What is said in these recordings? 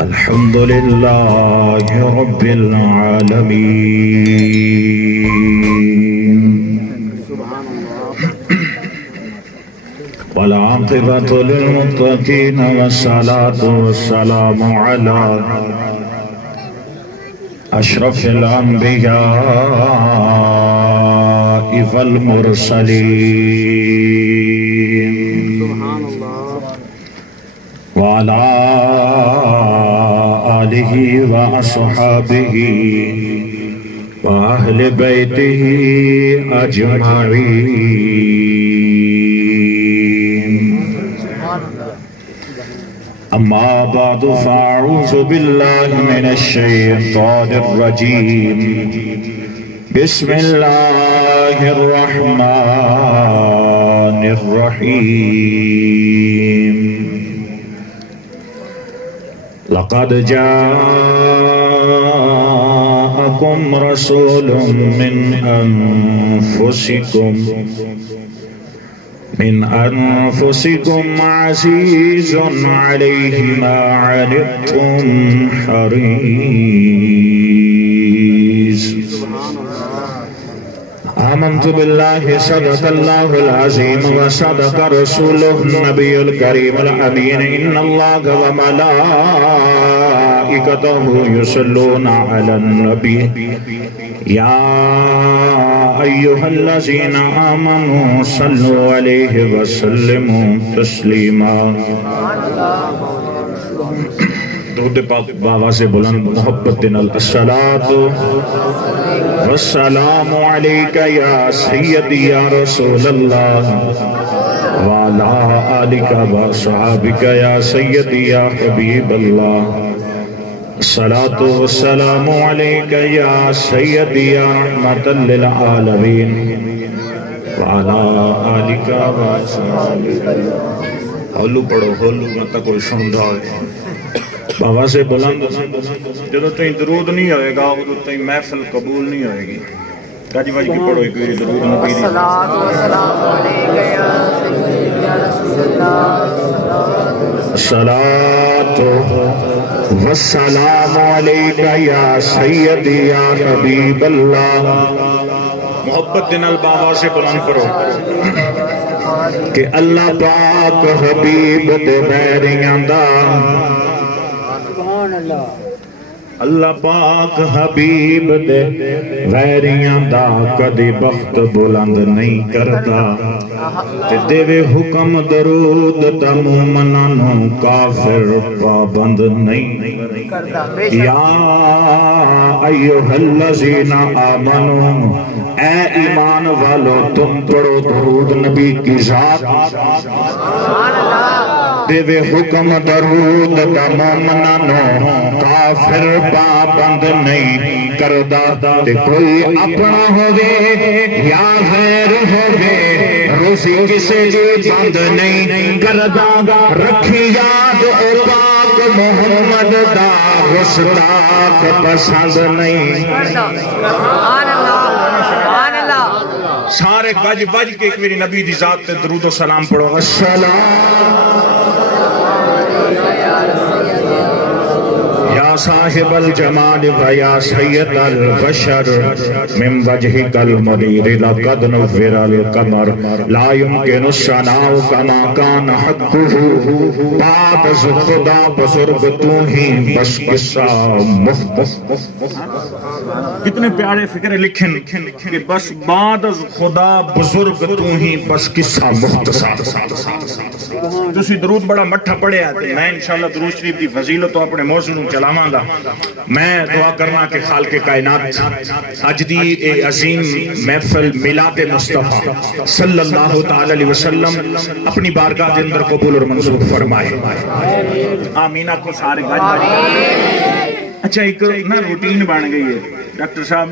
الحمد لله رب العالمين والعاقبة للمتقين والصلاة والسلام على أشرف الأنبياء والمرسلين وعلى آله وأصحابه وأهل بيته أجمعين أما بعد فأعوذ بالله من الشيطان الرجيم بسم الله الرحمن الرحيم لقد جاءكم رسول من أنفسكم عزيز عليه ما عنتم حريص آمنت بالله صدق الله العظيم وصدق رسوله النبي الكريم الأمين إن الله وملائكته يصلون على النبي يا أيها الذين آمنوا صلوا عليه وسلموا تسليما درود پاک بابا سے بلند محبت الصلاۃ والسلام علیک یا سیدی یا رسول اللہ وعلی آلک وصحابک یا سیدی یا حبیب اللہ الصلاۃ والسلام علیک یا سیدی یا رحمت للعالمین وعلی آلک وصحابک ہولو پڑھو ہولو مت کوئی سندا ہے بابا سے بلند جدو تین درود نہیں ہوئے گا ادو تین محفل قبول نہیں ہوئے گی گج بج کی پڑھو ایک درود نبی دی الصلاۃ والسلام علیک یا سیدی یا رسول اللہ الصلاۃ والسلام علیک یا سیدی یا حبیب اللہ محبت نال بابا سے بلند کرو کہ اللہ پاک حبیب دے بیریاں دا اللہ پاک حبیب دے ویریاں دا کدی بخت بلند نہیں کرتا تے دے حکم درود تا مومنانوں کافر پابند نہیں کرتا یا ایھا الذین آمنو اے ایمان والو تم پڑھو درود نبی کی ذات سبحان اللہ دے حکم درود دا مومنانوں کافر پابند نہیں کردا تے کوئی اپنا ہوئے یا غیر ہوئے روزی کسے دی بند نہیں کردا رکھی یاد اے پاک محمد دا گستاخ پسند نہیں سبحان اللہ سبحان اللہ سارے گج بج کے ایک میری نبی دی ذات تے درود و سلام پڑھو السلام صاحب الجمال ویا سید البشر من وجهك المنیر لقد نور القمر لا يمكن الثناء كما كان حقه بعد خدا بزرگ تو ہی بس قصہ کتنے پیارے فکر لکھن کہ بس بعد خدا بزرگ تو ہی بس قصہ مختصر تسی درود بڑا مٹھا پڑھے آتے میں انشاءاللہ درود شریف دی فضیلت تو اپنے موضوع چلاواں گا میں دعا کرنا کہ خالق کائنات اج دی اے عظیم محفل میلاد مصطفیٰ صلی اللہ تعالی علیہ وسلم اپنی بارگاہ کے اندر قبول اور منظور فرمائے آمینہ کو سارے گاج اچھا ایک نا روٹین بن گئی ہے ڈاکٹر صاحب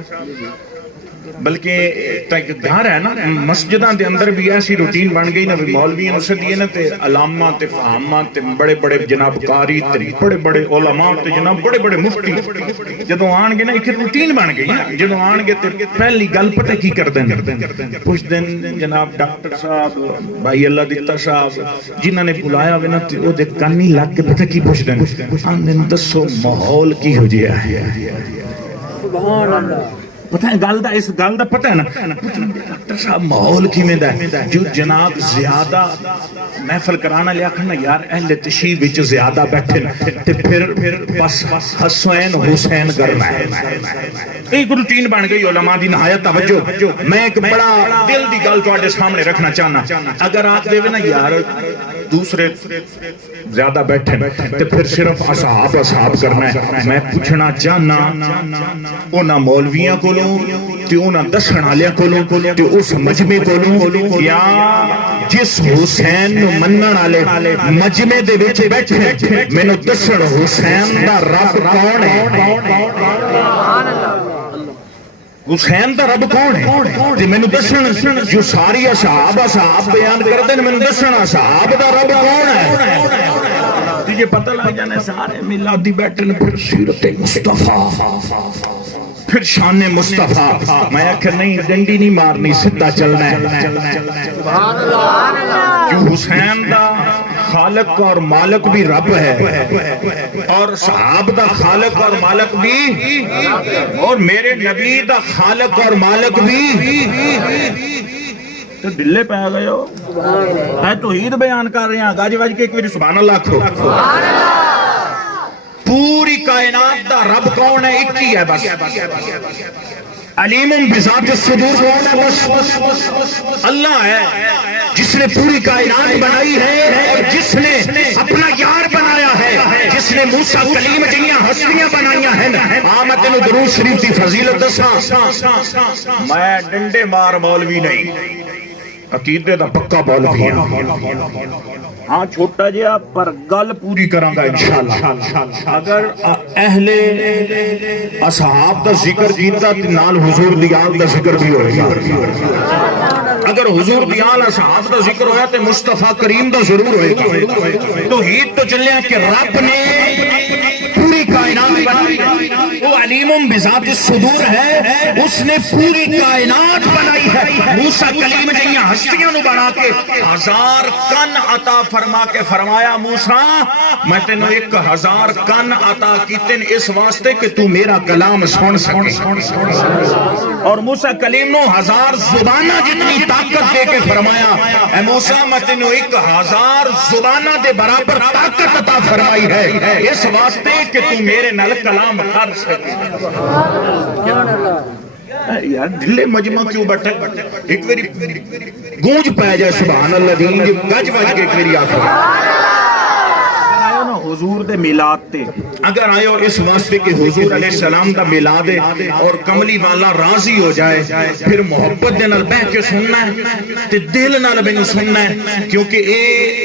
بلکہ گھر ہے نا مسجداں دے اندر بھی ایسی روٹین بن گئی نا مولوی نے دیے نا تے علامہ تے فہامہ تے بڑے بڑے جناب قاری تے بڑے بڑے علماء تے جناب بڑے بڑے مفتی جدوں آن گے نا ایک روٹین بن گئی جدوں آن گے تے پہلی گل پتہ کی کردے ہیں کچھ دن جناب ڈاکٹر صاحب بھائی اللہ دیتا صاحب جنہاں نے بلایا ہوئے نا تے او دے کانی لگ کے پتہ کی پوچھ دیں آن دسو ماحول کی ہو جیا ہے سبحان اللہ پتہ ہے گل دا اس گل دا پتہ ہے نا ڈاکٹر صاحب ماحول کیویں دا ہے جو جناب زیادہ محفل کرانا لیا کھنا یار اہل تشیع وچ زیادہ بیٹھے تے پھر بس حسین حسین کرنا ہے ایک روٹین بن گئی علماء دی نہایت توجہ میں ایک بڑا دل دی گل تواڈے سامنے رکھنا چاہنا اگر آپ دے نا یار دوسرے زیادہ بیٹھے تے پھر صرف اصحاب اصحاب کرنا ہے میں پوچھنا چاہنا انہاں مولویاں کولوں تے انہاں دسن والیاں کولوں تے اس مجمع کولوں یا جس حسین نو منن والے مجمع دے وچ بیٹھے مینوں دسن حسین دا رب کون ہے حسین دا رب کون ہے تے مینوں دسن جو ساری اصحاب اصحاب بیان کردے نے مینوں دسن اصحاب دا رب کون ہے تجھے پتہ لگ جانا سارے میلادی بیٹھے نے پھر سیرت مصطفیٰ پھر شان مصطفیٰ میں آخر نہیں ڈنڈی نہیں مارنی سدھا چلنا ہے سبحان اللہ جو حسین دا خالق اور مالک بھی رب ہے اور صحاب دا خالق اور مالک بھی اور میرے نبی دا خالق اور مالک بھی تو دلے پہ آ گئے ہو ہے توحید بیان کر رہے ہیں گاج واج کے ایک میری سبحان اللہ کھو پوری کائنات دا رب کون ہے ایک ہی ہے بس علیم بذات الصدور کون ہے بس اللہ ہے جس نے پوری کائنات بنائی ہے اور جس نے اپنا یار بنایا ہے جس نے موسیٰ کلیم جنیاں ہستیاں بنائیاں ہیں آمد انہوں درود شریف دی فضیلت دساں میں ڈنڈے مار مولوی نہیں عقیدے دا پکا مولوی ہوں ہاں چھوٹا جیا پر گل پوری کراں گا انشاءاللہ اگر اہل اصحاب دا ذکر کیتا تے نال حضور دی آل دا ذکر بھی ہوئے گا اگر حضور دی آل اصحاب دا ذکر ہویا تے مصطفیٰ کریم دا ضرور ہوئے گا تو ہی تو چلے کہ رب نے پوری کائنات بنائی وہ علیم بذات الصدور ہے اس نے پوری کائنات بنائی ہے موسیٰ کلیم جنیاں ہستیاں نو بنا کے 1000 کن عطا فرما کے فرمایا موسیٰ میں تینوں 1000 کن عطا کیتے اس واسطے کہ تو میرا کلام سن سکے اور موسیٰ کلیم نو 1000 زبانہ جتنی طاقت دے کے فرمایا اے موسیٰ میں تینوں 1000 زبانہ دے برابر طاقت عطا فرمائی ہے اس واسطے کہ تو میرے نال کلام کر سکے یار دلے مجمع کیوں بیٹھے ایک میری گونج پہ جائے سبحان اللہ دین جو گج بج کے ایک میری آخر حضور دے میلاد تے اگر آئے ہو اس واسطے کہ حضور علیہ السلام دا میلاد ہے اور کملی والا راضی ہو جائے پھر محبت دے نال بہ کے سننا ہے تے دل نال بینو سننا ہے کیونکہ اے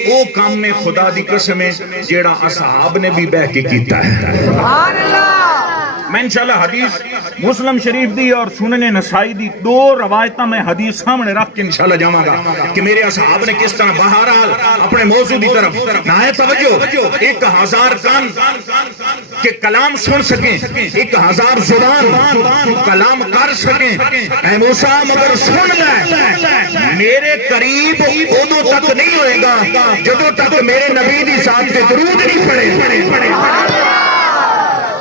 او کام میں خدا دی قسم ہے جیڑا اصحاب نے بھی بہ کے کیتا ہے سبحان اللہ میں انشاءاللہ حدیث مسلم شریف دی اور سنن نسائی دی 2 روایتاں میں حدیث سامنے رکھ کے انشاءاللہ جاواں گا کہ میرے اصحاب نے کس طرح بہرحال اپنے موضوع دی طرف نہایت توجہ 1000 کان کے کلام سن سکیں 1000 زبان کلام کر سکیں اے موسیٰ مگر سن لے میرے قریب ادو تک نہیں ہوئے گا جدو تک میرے نبی دی ذات پہ درود نہیں پڑے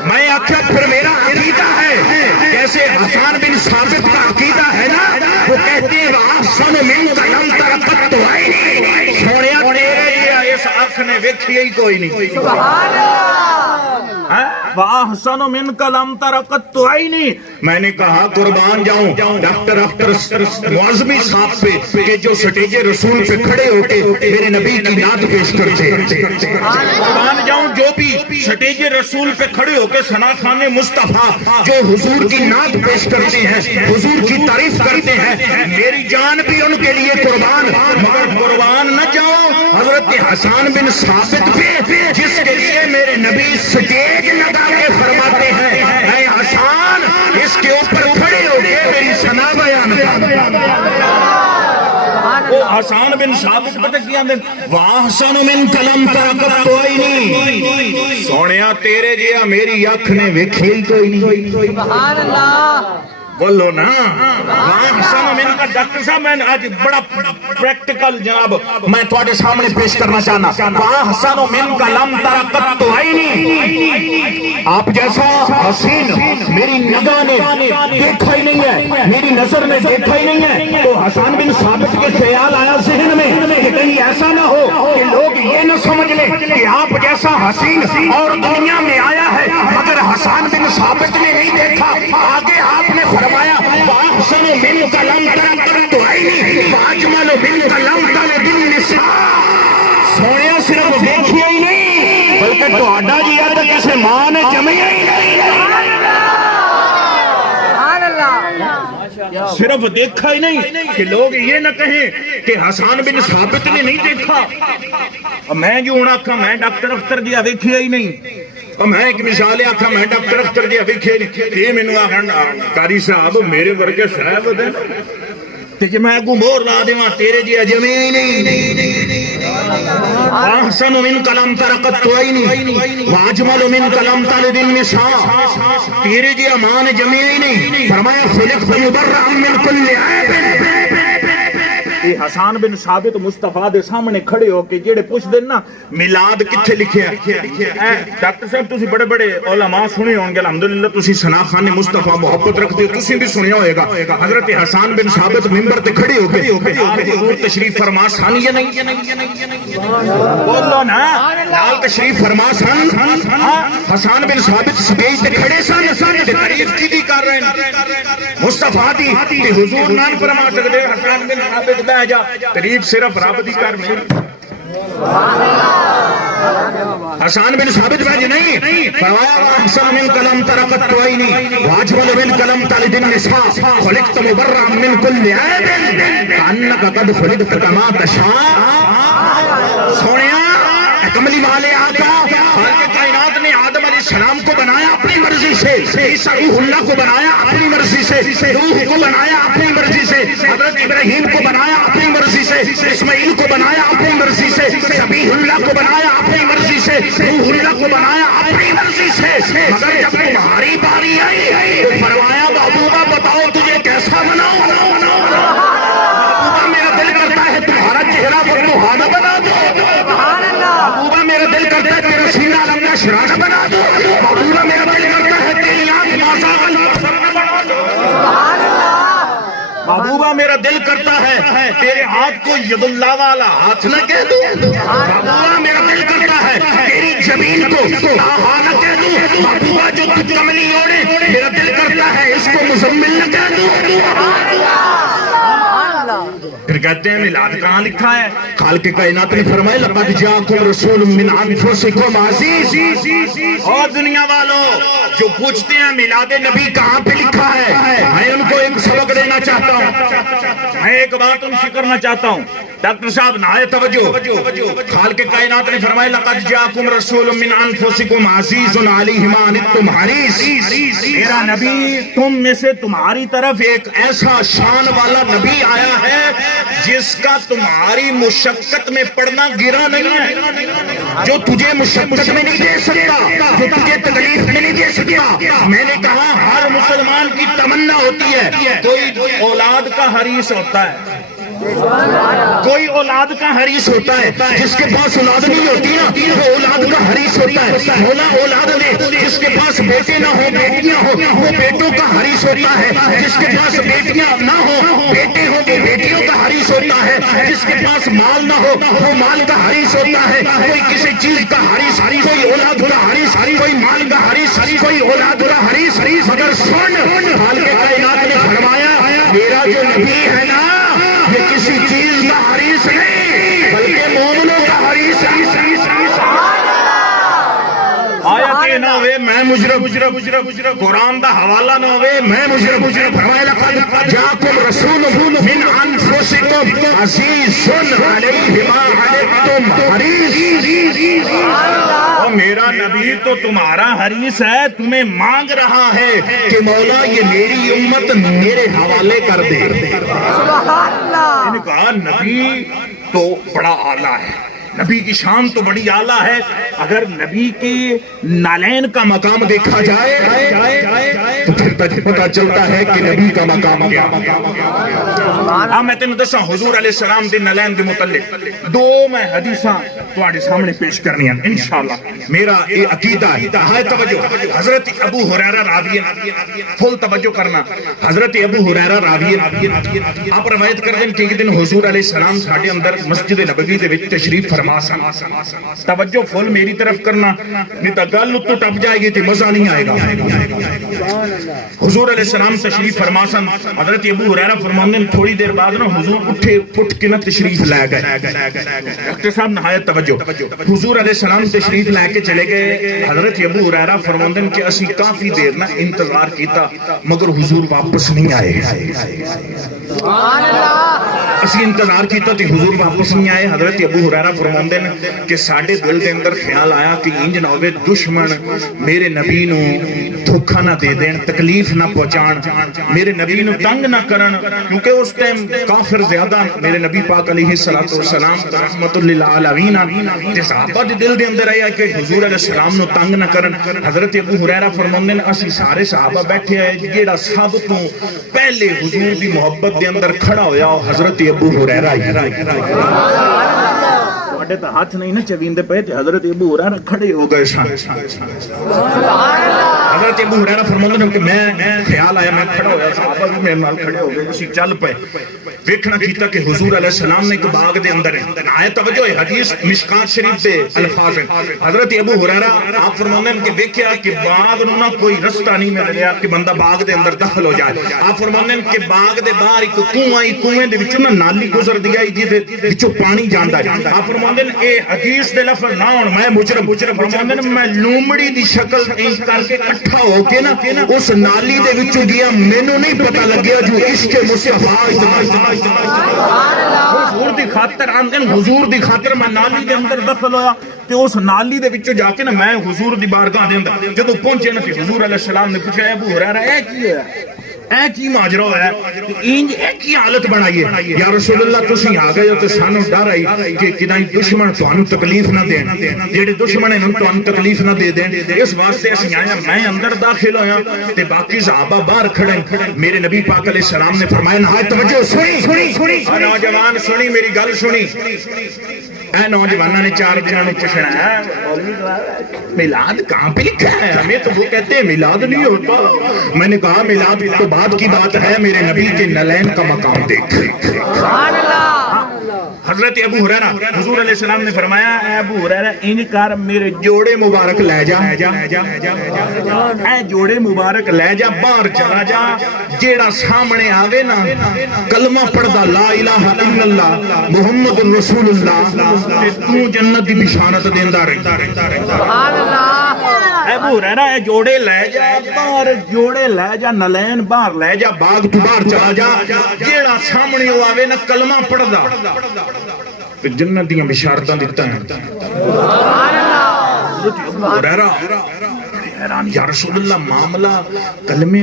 میں آخیا پھر میرا عقیدہ ہے جیسے حسان بن ثابت کا عقیدہ ہے نا وہ کہتے ہیں احسن منک لم تر قط عینی سونیا تیرے جیا اس آنکھ نے ویکھی ہی کوئی نہیں سبحان اللہ وَأَحْسَنُ مِنْكَ لَمْ تَرَ قَطُّ عَيْنِي میں نے کہا قربان جاؤں ڈاکٹر معظمی صاحب پہ کہ جو سٹیج رسول پہ کھڑے ہو کے میرے نبی کی نعت پیش کرتے قربان جاؤں جو بھی سٹیج رسول پہ کھڑے ہو کے ثنا خوان مصطفیٰ جو حضور کی نعت پیش کرتے ہیں حضور کی تعریف کرتے ہیں میری جان بھی ان کے لیے قربان مگر قربان نہ جاؤں حضرت حسان بن ثابت پہ جس کے لیے میرے نبی سٹیج لگا کے فرماتے ہیں اے حسان اس کے اوپر کھڑے ہو کے میری ثنا حسان بن ثابت پتہ کیا دے واحسن من کلم ترکت کوئی نہیں سونیا تیرے جیا میری اکھ نے ویکھی ہی کوئی نہیں سبحان اللہ بولو نا واحسن من کا ڈاکٹر صاحب میں آج بڑا پریکٹیکل جناب میں تواڈے سامنے پیش کرنا چاہنا واحسن من کلم ترکت کوئی نہیں آپ جیسا حسین میری نگاہ نے دیکھا ہی نہیں ہے میری نظر میں دیکھا ہی نہیں ہے تو حسان بن ثابت کے خیال آیا ذہن میں کہ کہیں ایسا نہ ہو کہ لوگ یہ نہ سمجھ لیں کہ آپ جیسا حسین اور دنیا میں آیا ہے مگر حسان بن ثابت نے نہیں دیکھا آگے آپ نے فرمایا واحسن من کلم ترکت عینی واجمل من کلم تلد النساء سونیا صرف دیکھیا ہی نہیں بلکہ تہاڈا جیا تے کسے ماں نے جمیا ہی نہیں سبحان اللہ صرف دیکھا ہی نہیں کہ لوگ یہ نہ کہیں کہ حسان بن ثابت نے نہیں دیکھا میں جو ہونا کھا میں ڈاکٹر اختر جیا ویکھیا ہی نہیں میں ایک مثال آکھا میں ڈاکٹر اختر جیا ویکھیا ہی نہیں یہ مینوں آکھن قاری صاحب میرے ورگے صاحب دے تے کہ میں کو مور لا دیواں تیرے جیا جمے ہی نہیں احسن من کلم ترکت عینی واجمل من کلم تلد النساء تیرے جیا ماں نے جمے ہی نہیں فرمایا خلقت مبرأ من کل عیب یہ حسان بن ثابت مصطفیٰ دے سامنے کھڑے ہو کے جیڑے پوچھ دیں نا میلاد کتھے لکھے ہیں ڈاکٹر صاحب تسی بڑے بڑے علماء سنے ہوں گے الحمدللہ تسی ثنا خان مصطفیٰ محبت رکھتے ہو تسی بھی سنیا ہوئے گا حضرت حسان بن ثابت ممبر تے کھڑے ہو کے حضور تشریف فرما سن یا نہیں بولو نا لال تشریف فرما سن حسان بن ثابت سٹیج تے کھڑے سن تے تعریف کی کر رہے ہیں مصطفیٰ دی تے حضور نان فرما سکدے حسان بن ثابت بہ جا تعریف صرف رب دی کر میری حسان بن ثابت بہ جا نہیں فرمایا احسن من کلم ترکت عینی واجمل من کلم تلد النساء خلقت مبرأ من کل عیب کانک قد خلقت کما تشاء سونیا کملی والے آقا خالق کائنات نے آدم علیہ السلام کو بنایا اپنی مرضی سے عیسیٰ روح اللہ کو بنایا اپنی مرضی سے روح کو بنایا اپنی مرضی سے حضرت ابراہیم کو بنایا اپنی مرضی سے اسماعیل کو بنایا اپنی مرضی سے ذبیح اللہ کو بنایا اپنی مرضی سے روح اللہ کو بنایا اپنی مرضی سے مگر جب تمہاری باری آئی تو فرمایا محبوبہ بتاؤ تجھے کیسا بناؤ محبوبہ میرا دل کرتا ہے تمہارا چہرہ منموہانہ بنا دو محبوبہ میرا دل کرتا ہے تیرا سینہ لمبا شرانہ بنا دو محبوبہ میرا دل کرتا ہے تیری آنکھ ماساغل بنا دو محبوبہ میرا دل کرتا ہے تیرے ہاتھ کو ید اللہ والا ہاتھ نہ کہہ دوں محبوبہ میرا دل کرتا ہے تیری زمین کو آہا نہ کہہ دوں محبوبہ جو تجھ کملی اوڑے میرا دل کرتا ہے اس کو مزمل نہ کہہ دوں پھر کہتے ہیں میلاد کہاں لکھا ہے خالق کائنات نے فرمایا لقد جاءکم رسول من انفسکم عزیز اور دنیا والوں جو پوچھتے ہیں میلاد نبی کہاں پہ لکھا ہے میں ان کو ایک سبق دینا چاہتا ہوں میں ایک بات ان سے کرنا چاہتا ہوں ڈاکٹر صاحب نہایت توجہ خالق کائنات نے فرمایا لقد جاءکم رسول من انفسکم عزیز علیہ ما عنتم حریص میرا نبی تم میں سے تمہاری طرف ایک ایسا شان والا نبی آیا ہے جس کا تمہاری مشقت میں پڑنا گرا نہیں ہے جو تجھے مشقت میں نہیں دے سکتا جو تجھے تکلیف میں نہیں دے سکتا میں نے کہا ہر مسلمان کی تمنا ہوتی ہے کوئی اولاد کا حریص ہوتا ہے کوئی اولاد کا حریص ہوتا ہے جس کے پاس اولاد نہیں ہوتی نا وہ اولاد کا حریص ہوتا ہے مولا اولاد نے جس کے پاس بیٹے نہ ہو بیٹیاں ہو وہ بیٹوں کا حریص ہوتا ہے جس کے پاس بیٹیاں نہ ہو بیٹے ہو وہ بیٹیوں کا حریص ہوتا ہے جس کے پاس مال نہ ہو وہ مال کا حریص ہوتا ہے کوئی کسی چیز کا حریص کوئی اولاد کا حریص کوئی مال کا حریص کوئی اولاد کا حریص مگر سن خالق کائنات نے فرمایا میرا جو نبی ہے نا یہ کسی چیز کا حریص نہیں بلکہ مومنوں کا حریص آیا کہ نہ ہوئے میں مجرم قرآن دا حوالہ نہ ہوئے میں مجرم فرمایا لقد جاءکم رسول من انفسکم عزیز علیہ ما عنتم حریص میرا نبی تو تمہارا حریص ہے، تمہیں مانگ رہا ہے کہ مولا یہ میری امت میرے حوالے کر دے۔ سبحان اللہ۔ انہوں نے کہا نبی تو بڑا اعلیٰ ہے، نبی کی شان تو بڑی اعلیٰ ہے، اگر نبی کے نالین کا مقام دیکھا جائے تو پھر پتہ چلتا ہے کہ نبی کا مقام کیا۔ ہاں میں تینوں دساں حضور علیہ السلام دے نالین دے متعلق دو میں حدیثاں تواڈے سامنے پیش کرنی ہیں انشاءاللہ۔ میرا یہ عقیدہ ہے، ہائے توجہ، حضرت ابو ہریرہ راوی فل توجہ کرنا، حضرت ابو ہریرہ راوی آپ روایت کردے کہ ایک دن حضور علیہ السلام ساڈے اندر مسجد نبوی دے وچ تشریف فرما سن۔ توجہ فل میری طرف کرنا، نہیں تو گل تو ٹپ جائے گی تے مزہ نہیں آئے گا۔ حضور علیہ السلام تشریف فرما سن، حضرت ابو ہریرہ فرماندے ہیں تھوڑی دیر بعد نا حضور اٹھ کے نا تشریف لے گئے۔ ڈاکٹر صاحب نہایت توجہ، حضور علیہ السلام تشریف لے کے چلے گئے۔ حضرت ابو ہریرہ فرماندے ہیں کہ اسی کافی دیر نا انتظار کیتا مگر حضور واپس نہیں آئے۔ سبحان اللہ۔ اسی انتظار کیتا تے حضور واپس نہیں آئے۔ حضرت ابو ہریرہ فرماندے ہیں کہ ساڈے دل دے اندر خیال آیا کہ انج نہ ہوے دشمن میرے نبی نو دھوکا نہ دے دین، تکلیف نہ پہنچان، میرے نبی نو تنگ نہ کرن، کیونکہ اس ٹائم کافر زیادہ میرے نبی پاک علیہ السلام رحمت للعالمین تے صحابہ دے دل دے اندر آیا کہ حضور علیہ السلام نو تنگ نہ کرن۔ حضرت ابو ہریرہ فرماندے ہیں اسی سارے صحابہ بیٹھے آئے، جیڑا سب تو پہلے حضور دی محبت دے اندر کھڑا ہویا حضرت ابو ہریرہ ہی۔ تو ہاتھ نہیں نا چویندے پے تے حضرت ابو ہریرہ کھڑے ہو گئے سن۔ حضرت ابو ہریرہ فرماندے ہیں کہ میں خیال آیا میں کھڑا ہویا، صحابہ بھی میرے نال کھڑے ہو گئے، اسی چل پے ویکھنا کیتا کہ حضور علیہ السلام نے ایک باغ دے اندر ہے۔ نہایت توجہ ہے، حدیث مشکات شریف دے الفاظ ہیں۔ حضرت ابو ہریرہ آپ فرماندے ہیں کہ ویکھیا کہ باغ نو نا کوئی رستہ نہیں مل رہا کہ بندہ باغ دے اندر داخل ہو جائے۔ آپ فرماندے ہیں کہ باغ دے باہر ایک کنواں، کنویں دے وچوں نا نالی گزر دی ہے جے دے وچوں پانی جاندا ہے۔ آپ فرماندے ہیں اے حدیث دے لفظ نہ ہون میں مجرم فرماندے ہیں میں لومڑی دی شکل انج کر کے اکٹھا ہو کے نا اس نالی دے وچوں گیا، مینوں نہیں پتہ لگیا جو عشق مصطفیٰ حضور دی خاطر آندے حضور دی خاطر میں نالی دے اندر داخل ہویا تے اس نالی دے وچوں جا کے نا میں حضور دی بارگاہ دے اندر جدوں پہنچے نا تے حضور علیہ السلام نے پوچھا ابو ہریرہ اے کی ہے، اے کی ماجرا ہے، انج اے کی حالت بنائی ہے؟ یا رسول اللہ تسی آ گئے ہو تے سانو ڈر آئی کہ کدی دشمن تانوں تکلیف نہ دین، جڑے دشمن ہیں تانوں تکلیف نہ دے دین، اس واسطے اسی آیا میں اندر داخل ہویا تے باقی صحابہ باہر کھڑے۔ میرے نبی پاک علیہ السلام نے فرمایا نہایت توجہ سنی نوجوان سنی میری گل سنی۔ اے نوجوانوں نے چار دنوں نے پوچھنا ہے میلاد کہاں پہ لکھا ہے؟ ہمیں تو وہ کہتے ہیں میلاد نہیں ہوتا۔ میں نے کہا میلاد تو بعد کی بات ہے، میرے نبی کے نلین کا مقام دیکھ۔ سبحان اللہ۔ حضرت ابو ہریرہ حضور علیہ السلام نے فرمایا اے ابو ہریرہ انج کر میرے جوڑے مبارک لے جا، اے جوڑے مبارک لے جا، باہر چلا جا، جیڑا سامنے آوے نا کلمہ پڑھدا لا الہ الا اللہ محمد رسول اللہ تے تو جنت دی بشارت دیندا رہندا۔ سبحان اللہ۔ اے ابو ہریرہ اے جوڑے لے جا، باہر جوڑے لے جا، نلین باہر لے جا، باغ تو باہر چلا جا، جیڑا سامنے آوے نا کلمہ پڑھدا جنت دیاں بشارتاں دیتا ہے۔ سبحان اللہ۔ ہریرہ حیران یا رسول اللہ معاملہ کلمے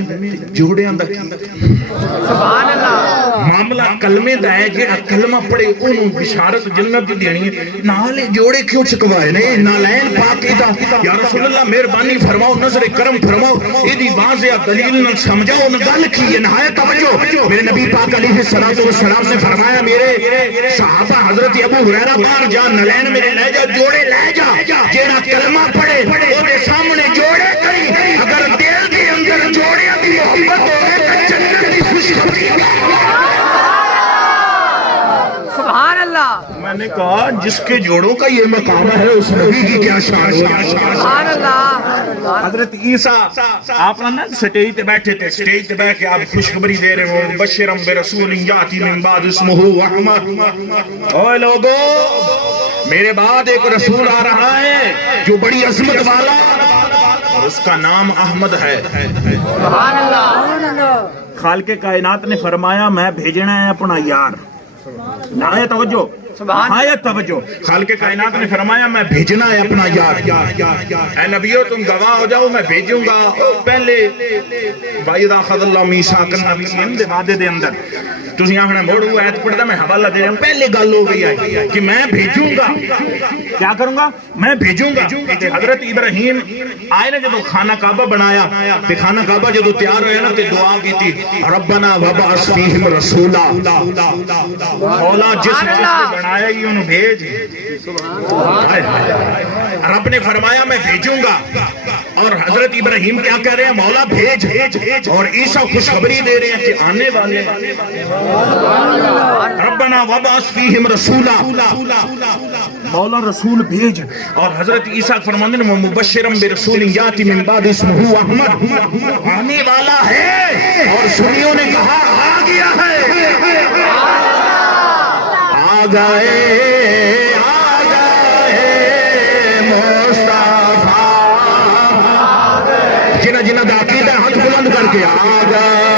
جوڑیاں دا کی؟ سبحان اللہ۔ معاملہ کلمے دا ہے جیڑا کلمہ پڑھے انہوں بشارت جنت دی دینی ہے، نالے جوڑے کیوں چکوائے نے؟ نالین پاک کیتا یا رسول اللہ مہربانی فرماؤ، نظر کرم فرماؤ، ایدی واضح دلیل نہ سمجھاؤ، نہ گل کی ہے نہایت توجہ۔ میرے نبی پاک علیہ السلام نے فرمایا میرے صحابہ حضرت ابو ہریرہ باہر جا، نلین میرے لے جا، جوڑے لے جا، جیڑا کلمہ پڑھے او دے سامنے جوڑے کری، اگر دل کے اندر جوڑے دی محبت ہوئے تو جنت دی خوشخبری۔ سبحان اللہ۔ میں نے کہا جس کے جوڑوں کا یہ مقام ہے اس نبی کی کیا شان ہے؟ سبحان اللہ۔ حضرت عیسیٰ آپ نا سٹیج تے بیٹھے تھے، سٹیج تے بیٹھ کے آپ خوشخبری دے رہے ہو بشرم برسول یاتی من بعد اسمہ احمد، اوے لوگو میرے بعد ایک رسول آ رہا ہے جو بڑی عظمت والا اور اس کا نام احمد ہے۔ سبحان اللہ۔ خالق کائنات نے فرمایا میں بھیجنا ہے اپنا یار۔ نہایت توجہ، نہایت توجہ خالق کائنات نے فرمایا میں بھیجنا ہے اپنا یار اے نبیو تم گواہ ہو جاؤ میں بھیجوں گا پہلے وَإِذَا أَخَذَ اللَّهُ مِيثَاقَ النَّبِيِّينَ دے وعدے دے اندر تسی آخنا موڑو ایت پڑھتا میں حوالہ دے رہا ہوں پہلے گل ہو گئی ہے کہ میں بھیجوں گا کیا کروں گا میں بھیجوں گا حضرت ابراہیم آئے نے جب خانہ کعبہ بنایا تے خانہ کعبہ جب تیار ہویا نا تے دعا کی تھی ربنا وبعث فیہم رسولا مولا جس نے بنایا ہی انہوں بھیج رب نے فرمایا میں بھیجوں گا اور حضرت ابراہیم کیا کہہ رہے ہیں مولا بھیج اور عیسیٰ خوشخبری دے رہے ہیں کہ آنے والے ربنا وبعث فیہم رسولا مولا رسول بھیج اور حضرت عیسیٰ فرمانے ہیں مبشرم برسول یاتی من بعد اسمہ احمد آنے والا ہے اور سنیوں نے کہا آ گیا ہے آ گئے مصطفیٰ جنہ دا عقیدہ ہاتھ بلند کر کے آ گئے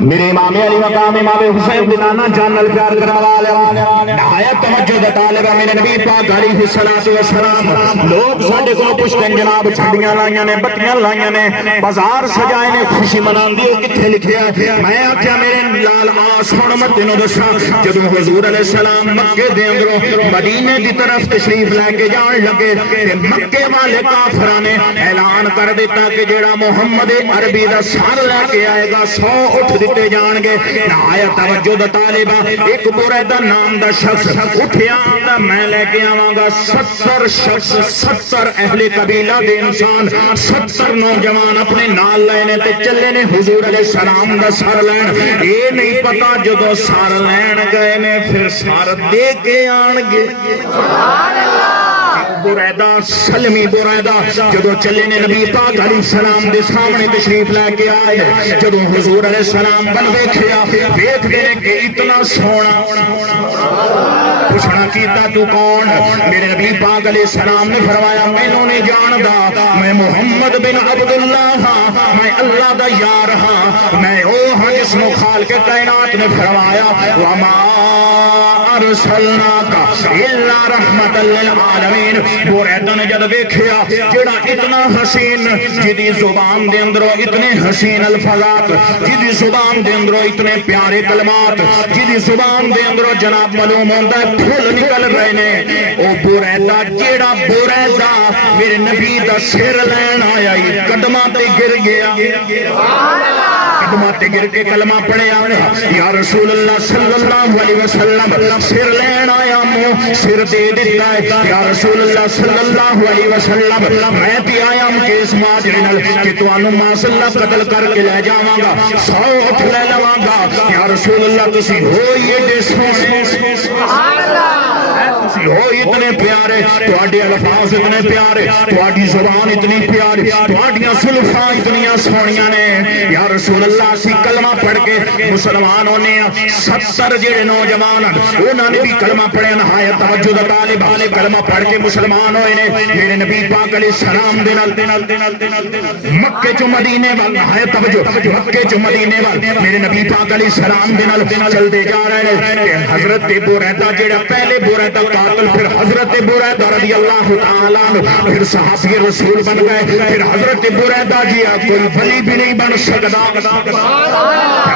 میرے امام علی مقام امام حسین بنانا جانل پیار کرنے والے نہایت توجہ دا طالبہ میرے نبی پاک علیہ السلام لوگ ساڈے کو پوچھتے ہیں جناب چھڑیاں لائیاں نے بتیاں لائیاں نے بازار سجائے نے خوشی مناندی ہو کتنے لکھیا میں آکھیا میرے لال سن میں تینوں دساں جدوں حضور علیہ السلام مکے دے اندروں مدینے دی طرف تشریف لے کے جان لگے مکے والے کافراں نے اعلان کر دیتا کہ جیڑا محمد عربی دا سر لے کے آئے گا 100 اٹھ دیتے جان گے نہایت توجہ دا طالبہ ایک بریدہ نام دا شخص اٹھیا آندا میں لے کے آواں گا 70 شخص 70 اہل قبیلہ دے انسان 70 نوجوان اپنے نال لینے تے چلے نے حضور علیہ السلام دا سر لین یہ نہیں پتا جدو سر لین گئے نے پھر سر دے کے آن گے سبحان اللہ بریدہ سلمی بریدہ جدو چلے نے نبی پاک علیہ السلام دے سامنے تشریف لے کے آئے جدو حضور علیہ السلام بن بیکھیا بیکھ گئے کہ اتنا سونا پوچھنا کیتا تو کون میرے نبی پاک علیہ السلام نے فرمایا میں انہوں نے جاندہ میں محمد بن عبداللہ ہاں میں اللہ دا یار ہاں میں او ہاں جس نو خالق کائنات نے فرمایا وَمَا أَرْسَلْنَاكَ إِلَّا رَحْمَةً لِلْعَالَمِينَ بریدہ نے جد دیکھیا جڑا اتنا حسین جدی زبان دے اندروں اتنے حسین الفاظات جدی زبان دے اندروں اتنے پیارے کلمات جدی زبان دے اندروں جناب معلوم ہوتا ہے پھول نکل رہے نے او بریدہ جیڑا بریدہ میرے نبی دا سر لین آیا قدمات گر گیا قدمات گر کے کلمہ پڑھے آیا یا رسول اللہ صلی اللہ علیہ وسلم سر لین آیا مو سر دے دیتا ہے یا رسول اللہ صلی اللہ علیہ وسلم میں بھی آیا ہوں کہ اس ماجرنل کہ تو انو ماصل اللہ قتل کر کے لے جاواں گا 100 اٹھ لے لواں گا یا رسول اللہ تسی ہو یہ دے سونے سبحان اللہ ہو اتنے پیارے تواڈے الفاظ اتنے پیارے تواڈی زبان اتنی پیاری تواڈیاں سلفاں اتنی سونیاں نے یا رسول اللہ سی کلمہ پڑھ کے مسلمان ہونے 70 جڑے نوجوان انہاں نے بھی کلمہ پڑھیا نہایت توجہ دا طالب کلمہ پڑھ کے مسلمان ہوئے نے میرے نبی پاک علیہ السلام دے نال مکے چ مدینے وال نہایت توجہ مکے چ مدینے وال میرے نبی پاک علیہ السلام دے نال چلدے جا رہے ہیں حضرت بریدہ جڑا پہلے بریدہ قاتل پھر حضرت بریدہ رضی اللہ تعالیٰ عنہ پھر صحابی رسول بن گئے پھر حضرت بریدہ جی کوئی ولی بھی نہیں بن سکتا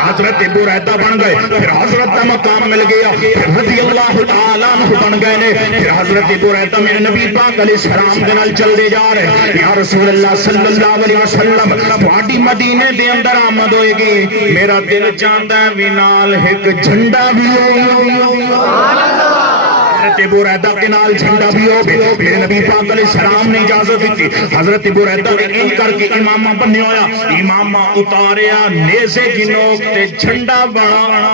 حضرت بریدہ بن گئے پھر حضرت کا مقام مل گیا پھر رضی اللہ تعالیٰ عنہ بن گئے نے پھر حضرت بریدہ میرے نبی پاک علیہ السلام دے نال چل دے جا رہے یا رسول اللہ صلی اللہ علیہ وسلم تواڈی مدینے دے اندر آمد ہوئے گی میرا دل چاہتا ہے وی نال ایک جھنڈا بھی ہو حضرت بریدہ کے نال جھنڈا بھی ہو گئے میرے نبی پاک علیہ السلام نے اجازت دیتی حضرت بریدہ نے ان کر کے امامہ بننے ہویا امامہ اتاریا نیزے کی نوک تے جھنڈا بنا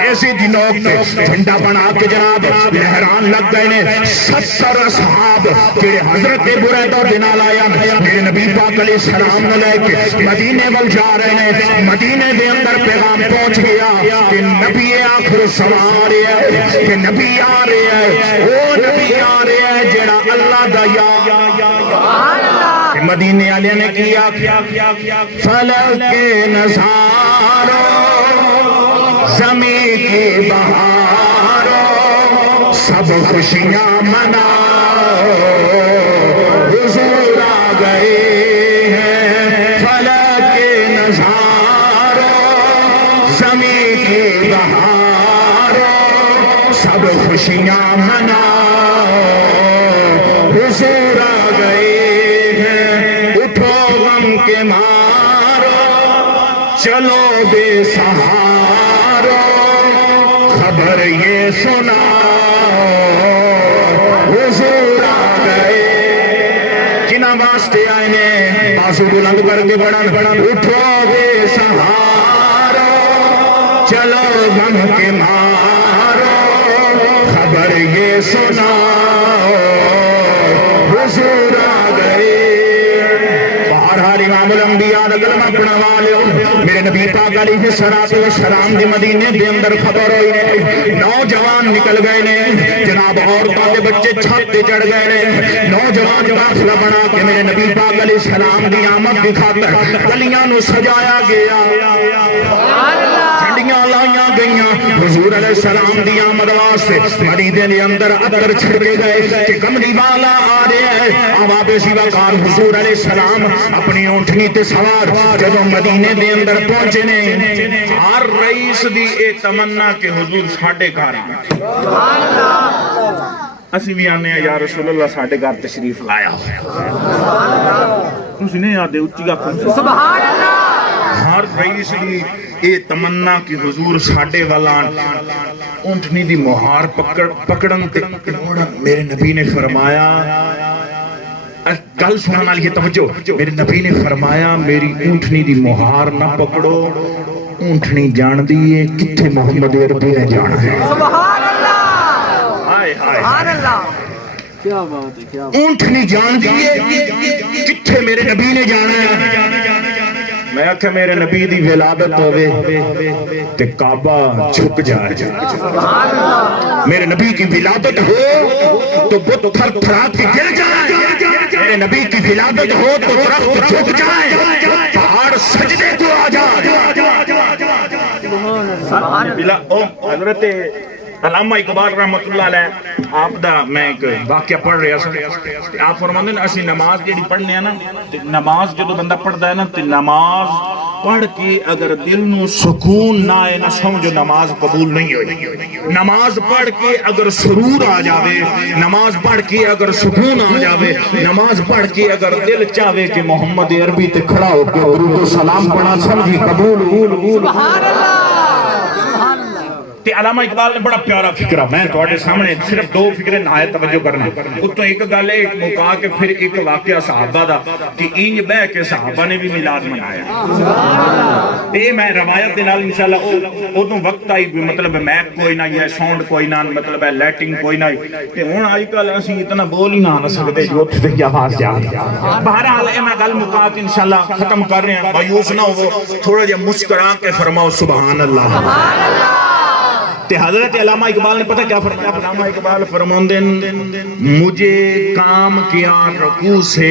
ایسی دی نوک تے جھنڈا بنا کے جناب لہران لگ گئے نے 70 اصحاب کہ حضرت بریدہ دے نال آیا میرے نبی پاک علیہ السلام نے لے کے مدینے ول جا رہے ہیں مدینے دے اندر پیغام پہنچ گیا کہ نبی آخر سوار ہے کہ نبی آ رہے ہیں وہ نبی آ رہے ہیں جڑا اللہ دا یا مدینے والے نے کیا فلک کے نظاروں زمین کی بہاروں سب خوشیاں مناؤ حضور آ گئے ہیں فلک کے نظاروں زمین کی بہاروں سب خوشیاں مناؤ حضور آ گئے ہیں اٹھو غم کے مارو چلو بے سہارو خبر یہ سناؤ حضور آ گئے جنہ واسطے آئے نے بازو بلند کر کے بڑھن اٹھو بے سہارو چلو غم کے مارو خبر یہ سناؤ حضور آ گئے بہرحال امام الانبیاء دا کلمہ پڑھوا لے میرے نبی پاک علیہ السلام دی مدینے دے اندر خبر ہوئی نے نوجوان نکل گئے نے جناب عورتوں کے بچے چھت تے چڑھ گئے نے نوجوان قافلہ بنا کے میرے نبی پاک علیہ السلام دی آمد دی خاطر گلیاں نو سجایا گیا جھنڈیاں لائیاں گئیاں حضور علیہ السلام دی آمد واسطے مدینے دے اندر عطر چھڑکے گئے کہ کملی والا آ رہے ہیں آواب زیوکار حضور علیہ السلام اپنی اونٹنی تے سوار جدوں مدینے دے اندر پہنچے نے ہر رئیس دی اے تمنا کہ حضور ساڈے گھر سبحان اللہ اسی بھی آنے ہیں یا رسول اللہ ساڈے گھر تشریف لایا تسی نہیں آدے اچھی آکھو سبحان اللہ ہر رئیس دی اے تمنا کہ حضور ساڈے والان اونٹنی دی مہار پکڑن تے میرے نبی نے فرمایا گل سننے والی یہ توجہ میرے نبی نے فرمایا میری اونٹنی دی مہار نہ پکڑو اونٹنی جان دیئے کتھے محمد عربی نے جانا ہے سبحان اللہ سبحان اللہ کیا بات ہے کیا اونٹنی جان دیئے کتھے میرے نبی نے جانا ہے میں آکھا میرے نبی دی ولادت ہوئے تے کعبہ جھک جائے میرے نبی کی ولادت ہو تو بت تھر تھرا کے گر جائے میرے نبی کی ولادت ہو تو درخت جھک جائے پہاڑ سجدے کو آ جائے حضرت علامہ اقبال رحمت اللہ علیہ آپ دا میں ایک واقعہ پڑھ رہا سا آپ فرماندے ہیں اسی نماز جیڑی پڑھنے ہیں نا نماز جدو بندہ پڑھتا ہے نا تے نماز پڑھ کے اگر دل نو سکون نہ آئے نہ سمجھو نماز قبول نہیں ہوئی نماز پڑھ کے اگر سرور آ جاوے نماز پڑھ کے اگر سکون آ جاوے نماز پڑھ کے اگر دل چاہے کہ محمد عربی تے کھڑا ہو کے درود و سلام پڑھا سمجھی قبول سبحان اللہ تے علامہ اقبال نے بڑا پیارا فکرہ میں تواڈے سامنے صرف دو فکرے نہایت توجہ کرنا اتوں ایک گل ہے ایک موقع کے پھر ایک واقعہ صحابہ دا کہ انج بہ کے صحابہ نے بھی میلاد منایا اے میں روایت دے نال انشاءاللہ اودوں وقت آئی مطلب میک کوئی نہ یہ ساؤنڈ کوئی نہ مطلب ہے لائٹنگ کوئی نہ تے ہن اج کل اسی اتنا بول ہی نہ سکدے جو تے کیا آواز جا بہرحال اے میں گل مکا کے انشاءاللہ ختم کر رہے ہیں مایوس نہ ہو تھوڑا جہا مسکرا کے فرماؤ سبحان اللہ سبحان اللہ تے حضرت علامہ اقبال نے پتہ کیا فرمایا علامہ اقبال فرماندے مجھے کام کیا رکوع سے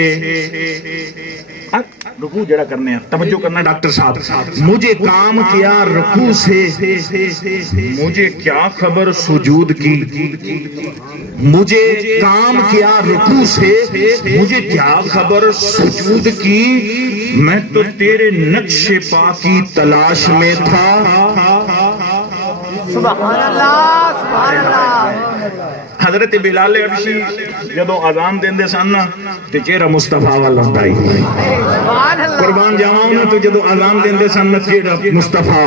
رکوع جڑا کرنے ہیں توجہ کرنا ڈاکٹر صاحب مجھے کام کیا رکوع سے مجھے کیا خبر سجود کی مجھے کام کیا رکوع سے مجھے کیا خبر سجود کی میں تو تیرے نقش پا کی تلاش میں تھا سبحان اللہ سبحان اللہ حضرت بلال حبشی جدو اذان دیندے سن نا تے چہرہ مصطفیٰ والا ہوندا ہی سبحان اللہ قربان جاواں انہاں تو جدو اذان دیندے سن نا چہرہ مصطفیٰ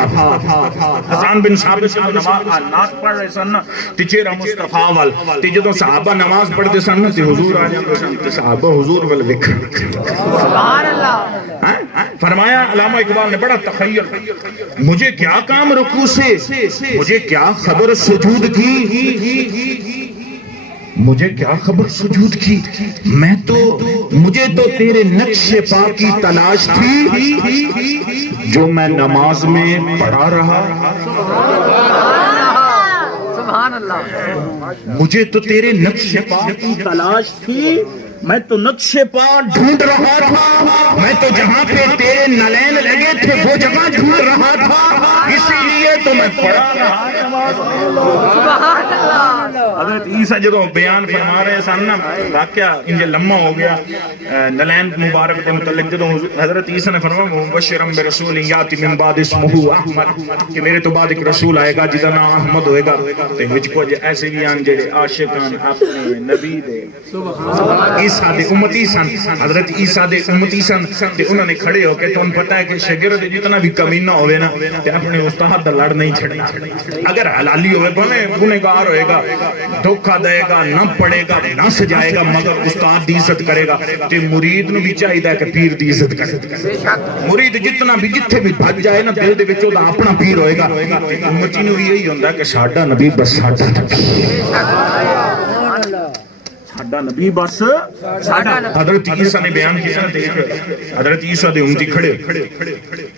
حسن بن ثابت نماز نماز پڑھ رہے سن نا تے چہرہ مصطفیٰ وال تے جدو صحابہ نماز پڑھدے سن نا تے حضور آ جاندے سن تے صحابہ حضور ول ویکھن سبحان اللہ فرمایا علامہ اقبال نے بڑا تخیل مجھے کیا کام رکوع سے مجھے کیا خبر سجود کی مجھے کیا خبر سجود کی مجھے تو تیرے نقش پا کی تلاش تھی جو میں نماز میں پڑھا رہا سبحان اللہ مجھے تو تیرے نقش پا کی تلاش تھی میں تو نقش پا ڈھونڈ رہا تھا میں تو جہاں پہ تیرے نلین لگے تھے وہ جگہ ڈھونڈ رہا تھا اسی لیے تو میں پڑھا رہا سبحان اللہ حضرت عیسیٰ جدو بیان فرما رہے سن نا واقعہ انجھے لمحہ ہو گیا نلین مبارک کے متعلق جدو حضرت عیسیٰ نے فرمایا مبشرا برسول یاتی من بعد اسمہ احمد کہ میرے تو بعد ایک رسول آئے گا جدا نام احمد ہوئے گا تے وچ کو ایسے بھی آن جڑے عاشقان اپنے نبی دے عیسیٰ دے امتی سن حضرت عیسیٰ دے امتی سن تے انہوں نے کھڑے ہو کے تو ان پتہ ہے کہ شاگرد جتنا بھی کمینہ ہوئے نا تے اپنے استاد دا لڑ نہیں چھڑنا اگر حلالی ہوئے بھلے گنہگار ہوئے گا دھوکہ دے گا نہ پڑے گا نہ سجائے گا مگر استاد دی عزت کرے گا تے مرید نو بھی چاہیے کہ پیر دی عزت کرے مرید جتنا بھی جتھے بھی بھج جائے نا دل دے وچ دا اپنا پیر ہوئے گا امتی نو بھی یہی ہوندا کہ ساڈا نبی بس ساڈا نبی بس حضرت عیسیٰ نے بیان کیا حضرت عیسیٰ دے امتی کھڑے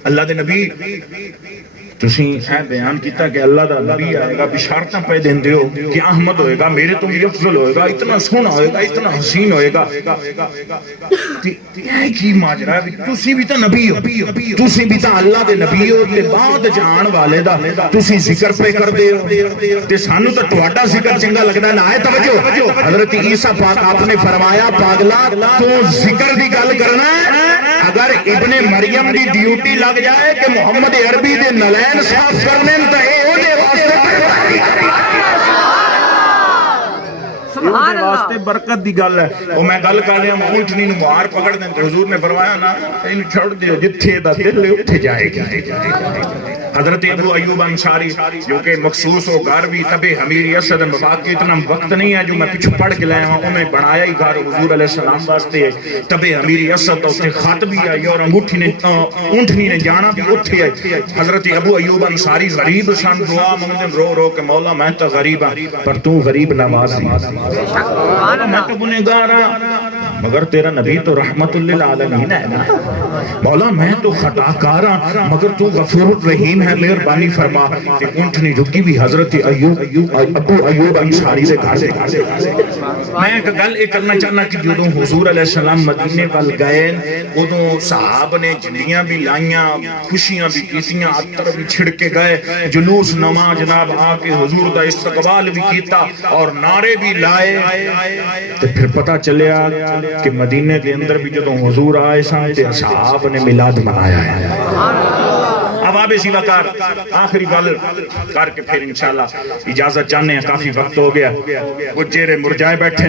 اللہ دے نبی تسی اے بیان کیتا کہ اللہ دا نبی آئے گا بشارتاں پہ دیندے ہو کہ احمد ہوئے گا میرے تو بھی افضل ہوئے گا اتنا سونا ہوئے گا اتنا حسین ہوئے گا یہ کی ماجرا ہے تسی بھی تا نبی ہو تسی بھی تا اللہ دے نبی ہو تے بعد جان والے دا تسی ذکر پہ کر دے ہو تے سانو تا تواڈا ذکر چنگا لگدا نہ آئے توجہ حضرت عیسیٰ پاک آپ نے فرمایا پاگلا تو ذکر دی گل کرنا ہے اگر ابن مریم دی ڈیوٹی لگ جائے کہ محمد عربی دے نلین صاف کرنے تو اے اونے واسطے برکت دی گل ہے او میں گل کر رہا ہوں اونٹنی نو مار پکڑ دیں تو حضور نے فرمایا نا اینو چھوڑ دیو جتھے دا دل اٹھ جائے گا حضرت ابو ایوب انصاری جو کہ مخصوص ہو گھر بھی تب امیر اسد باقی اتنا وقت نہیں ہے جو میں پیچھے پڑھ کے لایا ہوں انہیں بنایا ہی گھر حضور علیہ السلام واسطے تب امیر اسد اسے خط بھی آئی اور اونٹنی نے جانا بھی اتھے آئی حضرت ابو ایوب انصاری غریب سن دعا مندن رو رو کہ مولا میں تو غریب ہوں پر تو غریب نواز نہیں میں تو گنہگار ہوں مگر تیرا نبی تو رحمت للعالمین ہے نا مولا میں تو خطا کار ہوں مگر تو غفور الرحیم ہے مہربانی فرما کہ اونٹنی رکی بھی حضرت ابو ایوب انصاری سے گھر میں ایک گل ایک کرنا چاہنا کہ جدوں حضور علیہ السلام مدینے وال گئے ادوں صحابہ نے جنیاں بھی لائیاں خوشیاں بھی کیتیاں عطر بھی چھڑکے گئے جلوس نما جناب آ کے حضور دا استقبال بھی کیتا اور نعرے بھی لائے تو پھر پتہ چلیا کہ مدینے کے اندر بھی جدوں حضور آئے سان تے اصحاب نے میلاد منایا ہے اب آپ اسی وقت آخری گل کر کے پھر انشاءاللہ اجازت چاہنے ہیں کافی وقت ہو گیا کچھ چہرے مرجائے بیٹھے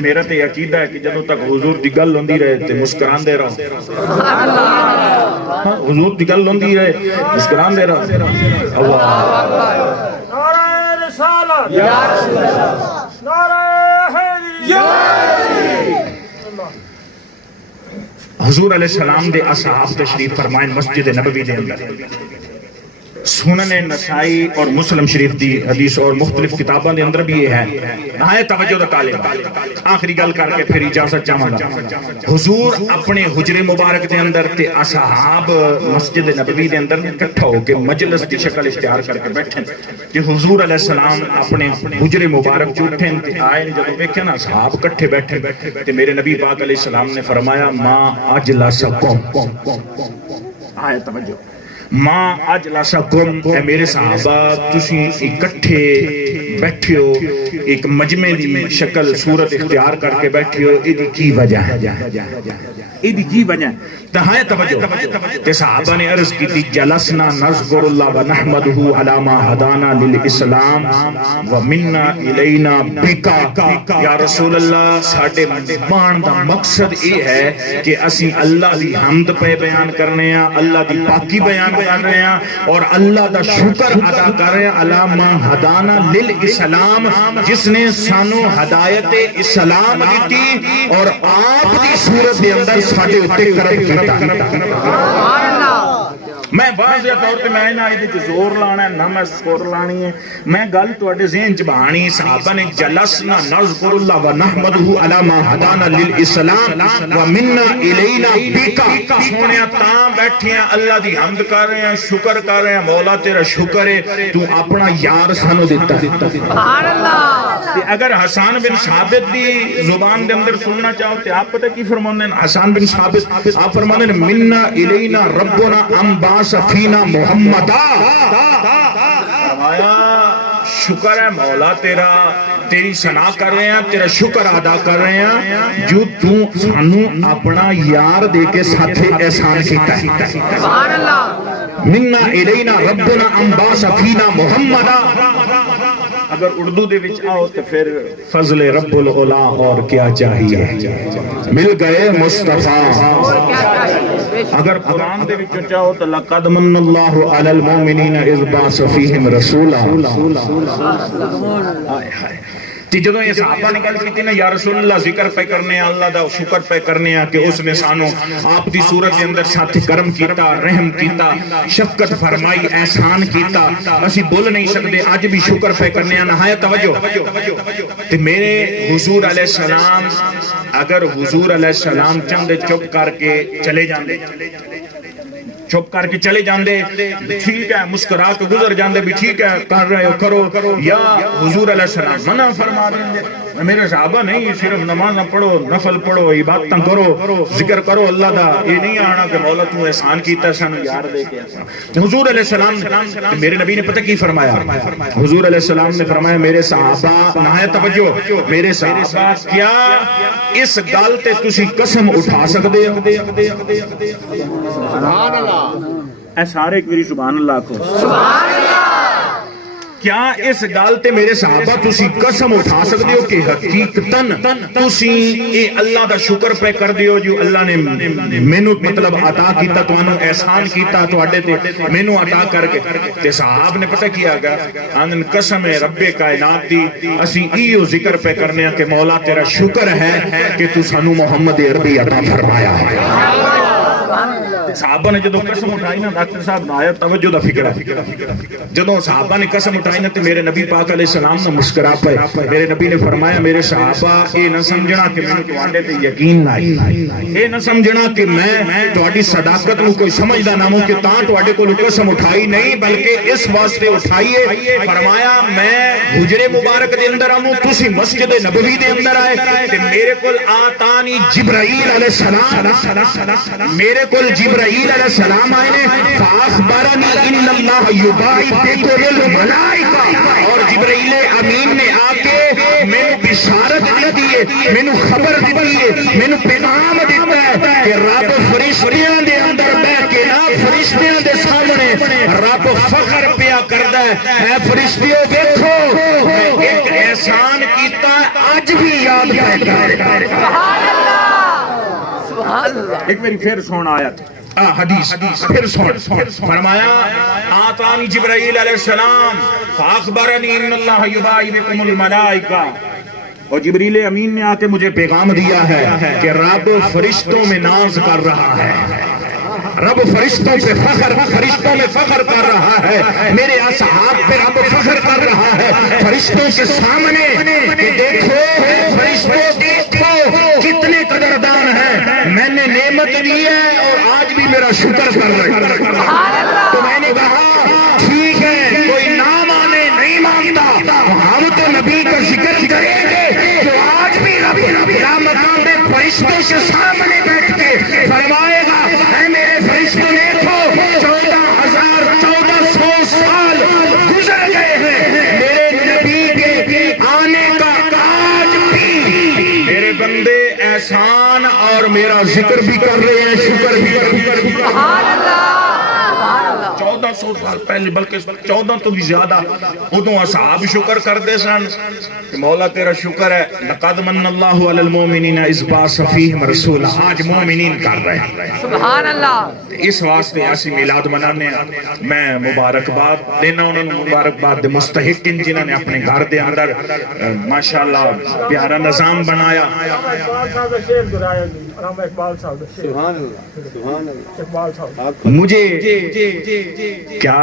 میرا تو عقیدہ ہے کہ جدوں تک حضور دی گل ہوندی رہے تے مسکران دے رہو حضور دی گل ہوندی رہے مسکران دے رہو نعرہ رسالت یا رسول اللہ نعرہ حیدری حضور علیہ السلام دے اصحاب تشریف فرمائیں مسجد نبوی دے اندر سنن نسائی اور مسلم شریف دی حدیث اور مختلف کتاباں دے اندر بھی یہ ہے نہایت توجہ دا طالب آخری گل کر کے پھر اجازت چاہواں گا حضور اپنے حجرے مبارک دے اندر تے اصحاب مسجد نبوی دے اندر اکٹھا ہو کے مجلس کی شکل اختیار کر کے بیٹھے کہ حضور علیہ السلام اپنے حجرے مبارک جو اٹھے تے آئے جب دیکھے نا اصحاب اکٹھے بیٹھے تے میرے نبی پاک علیہ السلام نے فرمایا ما اجلسکم آئے توجہ ما اجلسکم اے میرے صحابہ تسی اکٹھے بیٹھے ہو ایک مجمع دی شکل صورت اختیار کر کے بیٹھے ہو، یہ کی وجہ ہے؟ یہ کی وجہ ہے؟ تہائے توجہ کہ صحابہ نے عرض کی تھی جلسنا نذکر اللہ و نحمدہ علی ما ہدانا للاسلام و منا الینا بکا۔ یا رسول اللہ ساڈے مان دا مقصد یہ ہے کہ اسی اللہ دی حمد پہ بیان کرنے ہیں، اللہ دی پاکی بیان کر رہے ہیں اور اللہ دا شکر ادا کر رہے ہیں علی ما ہدانا للاسلام، جس نے سانو ہدایت اسلام دیتی اور آپ دی صورت دے اندر ساڈے اتے کرم کیتا۔ سبحان اللہ۔ میں واضح طور پہ میں نہ یہ زور لانا ہے نہ میں سور لانی ہے، میں گل تواڈے ذہن چ بہانی۔ صحابہ نے جلسنا نذکر اللہ و نحمدہ علی ما ہدانا للاسلام و منا الینا بکا، سونیا تاں بیٹھے ہیں اللہ دی حمد کر رہے ہیں، شکر کر رہے ہیں، مولا تیرا شکر ہے تو اپنا یار سانو دیتا ہے۔ سبحان اللہ۔ اگر حسان بن ثابت دی زبان دے اندر سننا چاہو تو آپ پتہ کی فرماندے ہیں؟ حسان بن ثابت آپ فرماندے ہیں منا الینا ربنا انباس فینا محمدا، فرمایا شکر ہے مولا تیرا، تیری ثنا کر رہے ہیں، تیرا شکر ادا کر رہے ہیں جو تو سانو اپنا یار دے کے ساتھے احسان کیتا ہے۔ سبحان اللہ۔ منا الینا ربنا انباس فینا محمدا، اگر اردو دے وچ آؤ تو پھر فضل رب العلا اور کیا چاہیے، مل گئے مصطفیٰ۔ اور کیا چاہیے؟ اگر قرآن دے وچ چاہو تو لقد من اللہ علی المؤمنین اذ بعث فیہم رسولا۔ جدوں یہ صحابہ نے گل کیتی نا یا رسول اللہ ذکر پہ کرنے ہیں، اللہ دا شکر پہ کرنے ہیں کہ اس نے سانو آپ دی صورت کے اندر ساتھ کرم کیتا، رحم کیتا، شفقت فرمائی، احسان کیتا، اسی بول نہیں سکتے، آج بھی شکر پہ کرنے ہیں۔ نہایت توجہ تے میرے حضور علیہ السلام، اگر حضور علیہ السلام چاندے چپ کر کے چلے جاندے، چپ کر کے چلے جاندے ٹھیک ہے، مسکرا کے گزر جاندے بھی ٹھیک ہے، کر رہے ہو کرو، یا حضور علیہ السلام منع فرما دیں میرے صحابہ نہیں صرف نماز پڑھو، نفل پڑھو، عبادتاں کرو، ذکر کرو اللہ دا، یہ نہیں آنا کہ مولا تو احسان کیتا سانو یار دے کے۔ حضور علیہ السلام میرے نبی نے پتہ کی فرمایا؟ حضور علیہ السلام نے فرمایا میرے صحابہ، نہایت توجہ، میرے صحابہ کیا اس گل تے تسی قسم اٹھا سکدے ہو؟ سبحان اللہ۔ اے سارے ایک میری سبحان اللہ کو۔ سبحان اللہ۔ کیا اس گل تے میرے صحابہ تسی قسم اٹھا سکتے ہو کہ حقیقتاً تسی اے اللہ دا شکر پہ کر دیو جو اللہ نے مینوں مطلب عطا کیتا، تانوں احسان کیتا تواڈے تے مینوں عطا کر کے؟ تے صحاب نے پتہ کیا گیا ان قسم رب کائنات دی اسی ایو ذکر پہ کرنے ہیں کہ مولا تیرا شکر ہے کہ تو سانو محمد عربی عطا فرمایا ہے۔ صحابہ نے جدو قسم اٹھائی نا ڈاکٹر صاحب نہایت توجہ دا فکر ہے، جدو صحابہ نے قسم اٹھائی نا تو میرے نبی پاک علیہ السلام نے مسکرا پے، میرے نبی نے فرمایا میرے صحابہ اے نہ سمجھنا کہ میں تواڈے تے یقین نہیں، اے نہ سمجھنا کہ میں تواڈی صداقت نو کوئی سمجھدا نہ ہوں کہ تاں تواڈے کول قسم اٹھائی نہیں، بلکہ اس واسطے اٹھائی ہے فرمایا میں حجرے مبارک دے اندر آؤں، تسی مسجد نبوی دے اندر آئے تے میرے کول آتانی جبرائیل علیہ السلام، میرے کول جبرائیل علیہ السلام آئے نے فاخبرنی ان اللہ یبائی بکم الملائکہ، اور جبرائیل امین نے آ کے مینوں بشارت دیتی ہے، مینوں خبر دیتی ہے، مینوں پیغام دیتا ہے کہ رب فرشتیاں دے اندر بیٹھ کے نا فرشتیاں دے سامنے رب فخر پیا کردا ہے، اے فرشتیوں دیکھو میں ایک احسان کیتا اج بھی یاد کردا ہے۔ سبحان اللہ۔ سبحان اللہ۔ ایک میری پھر سن آیت حدیث پھر سن، فرمایا آتانی جبرائیل علیہ السلام فاخبرنی ان اللہ یبائی بکم الملائکہ، اور جبریل امین نے آ کے مجھے پیغام دیا ہے کہ رب فرشتوں میں ناز کر رہا ہے، رب فرشتوں پہ فرشتوں میں فخر کر رہا ہے، میرے اصحاب پہ رب فخر کر رہا ہے فرشتوں کے سامنے کہ دیکھو فرشتوں دیکھو کتنے قدردان ہیں، میں نے نعمت دی ہے اور آج بھی میرا شکر کر رہے ہیں۔ تو میں نے کہا ٹھیک ہے کوئی نہ مانے نہیں مانتا، ہم تو نبی کا ذکر کریں گے جو آج بھی رب مقام میں فرشتوں کے سامنے بیٹھ کے فرمائے گا اے میرے فرشتوں دیکھو 14,000 1400 سال گزر گئے ہیں، میرے نبی کے احسان اور میرا ذکر بھی کر رہے ہیں، شکر بھی کر رہے ہیں۔ سبحان اللہ سبحان اللہ 1400 سال پہلے، بلکہ 14 تو بھی زیادہ، ادوں اصحاب شکر کرتے سن کہ مولا تیرا شکر ہے، لقد من اللہ علی المومنین اذ بعث فیہم رسولا، آج مومنین کر رہے ہیں۔ سبحان اللہ اس واسطے اسی میلاد منانے ہیں۔ میں مبارکباد دینا انہوں نے، مبارکباد دے مستحق ان جنہوں نے اپنے گھر دے اندر ماشاءاللہ پیارا نظام بنایا۔ اقبال صاحب کا شعر دہرایا جی، علامہ اقبال صاحب کا شعر، سبحان اللہ سبحان اللہ اقبال صاحب مجھے کیا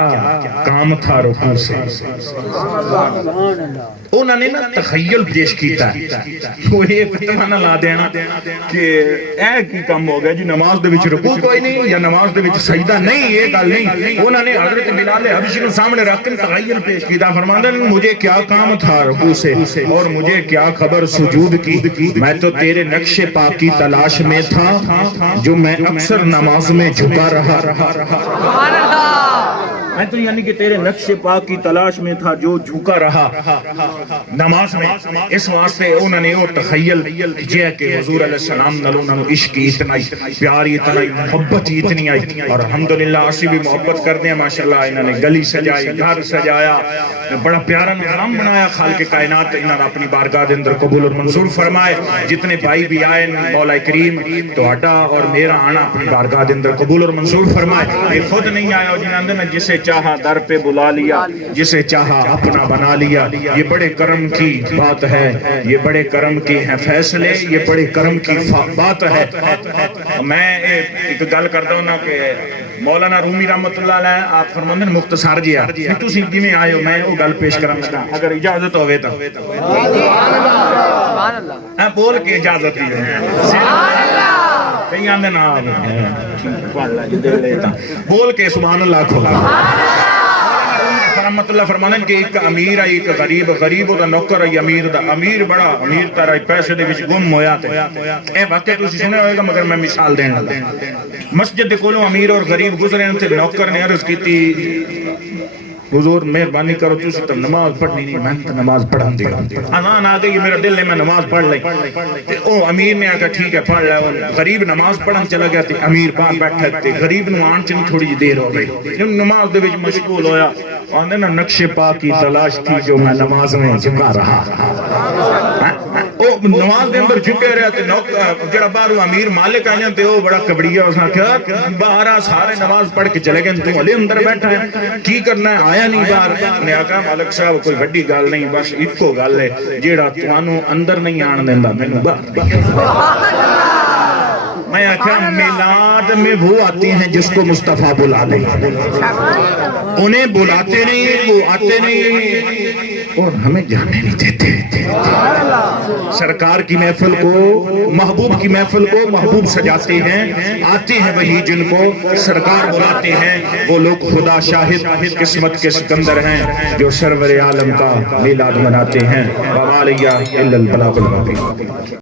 کام تھا رکوع سے، سبحان اللہ انہوں نے نا تخیل پیش کیتا ہے، وہ یہ فتوہ نہ لا دینا کہ اے کی کم ہو گیا جی نماز دے وچ رکوع کوئی نہیں یا نماز دے وچ سجدہ نہیں، یہ گل نہیں۔ انہوں نے حضرت بلال حبشی کو سامنے رکھ کے تخیل پیش کیتا، فرماتے ہیں مجھے کیا کام تھا رکوع سے اور مجھے کیا خبر سجود کی، میں تو تیرے نقش پاک کی تلاش میں تھا جو میں اکثر نماز میں جھکا رہا۔ سبحان اللہ میں تو یعنی کہ تیرے نقش پاک کی تلاش میں تھا جو جھکا رہا نماز میں۔ اس واسطے انہوں نے وہ تخیل کیا کہ حضور علیہ السلام نالوں انہوں نے عشق اتنا پیار اتنا محبت اتنی آئی، اور الحمدللہ اسی بھی محبت کرتے ہیں ماشاءاللہ۔ انہوں نے گلی سجائی، گھر سجایا، بڑا پیارا نظام بنایا۔ خالق کائنات انہوں نے اپنی بارگاہ دے اندر قبول اور منظور فرمائے۔ جتنے بھائی بھی آئے مولا کریم تہاڈا اور میرا آنا اپنی بارگاہ دے اندر قبول اور منظور فرمائے۔ یہ خود نہیں آیا جنہوں نے جسے چاہا در پہ بلا لیا، جسے چاہا اپنا بنا لیا۔ یہ بڑے کرم کی بات ہے، یہ بڑے کرم کی ہیں فیصلے، یہ بڑے کرم کی بات ہے۔ میں ایک گل کرتا ہوں نا کہ مولانا رومی رحمت اللہ علیہ آپ فرماندے ہیں مختصر جی تسی کیویں آئے ہو، میں وہ گل پیش کرن لگا اگر اجازت ہوے تو سبحان اللہ بول کے اجازت دی سبحان اللہ کئی آندے نا بول کے سبحان اللہ کھو رحمت اللہ فرمانے کہ ایک امیر ہے ایک غریب، غریب دا نوکر ہے امیر دا، امیر بڑا امیر تارا پیسے دے وچ گم ہویا تے اے واقعہ تسی سنے ہوئے گا مگر میں مثال دین لگا۔ مسجد دے کولوں امیر اور غریب گزرے تے نوکر نے عرض کیتی حضور مہربانی کرو تسی تو نماز پڑھنی نہیں، میں تو نماز پڑھا دیا، اذان آ گئی میرا دل ہے میں نماز پڑھ لئی۔ او امیر نے آکھا ٹھیک ہے پڑھ لے، غریب نماز پڑھن چلا گیا تے امیر پاس بیٹھا تے غریب نو آن چ تھوڑی جی دیر ہو گئی، نماز دے وچ مشغول ہویا، آندے نا نقش پاک کی تلاش تھی جو میں نماز میں جھکا رہا۔ او نماز دے اندر جھکے رہا تے جڑا باہروں امیر مالک آیا تے او بڑا کبڑیا، اس نے کہا باہر سارے نماز پڑھ کے چلے گئے تو ہلے اندر بیٹھا ہے کی کرنا ہے، آیا نہیں باہر۔ نے کہا مالک صاحب کوئی بڑی گل نہیں، بس اکو گل ہے جیڑا تانوں اندر نہیں آن دیندا مینوں باہر۔ میں آخیا میلاد میں وہ آتے ہیں جس کو مصطفیٰ بلا لیں، انہیں بلاتے نہیں، وہ آتے نہیں اور ہمیں جانے نہیں دیتے۔ سرکار کی محفل کو، محبوب کی محفل کو محبوب سجاتے ہیں، آتے ہیں وہی جن کو سرکار بلاتے ہیں، وہ لوگ خدا شاہد قسمت کے سکندر ہیں جو سرور عالم کا میلاد مناتے ہیں۔ وَمَا عَلَيَّ إِلَّا الْبَلَاغُ الْمُبِينُ۔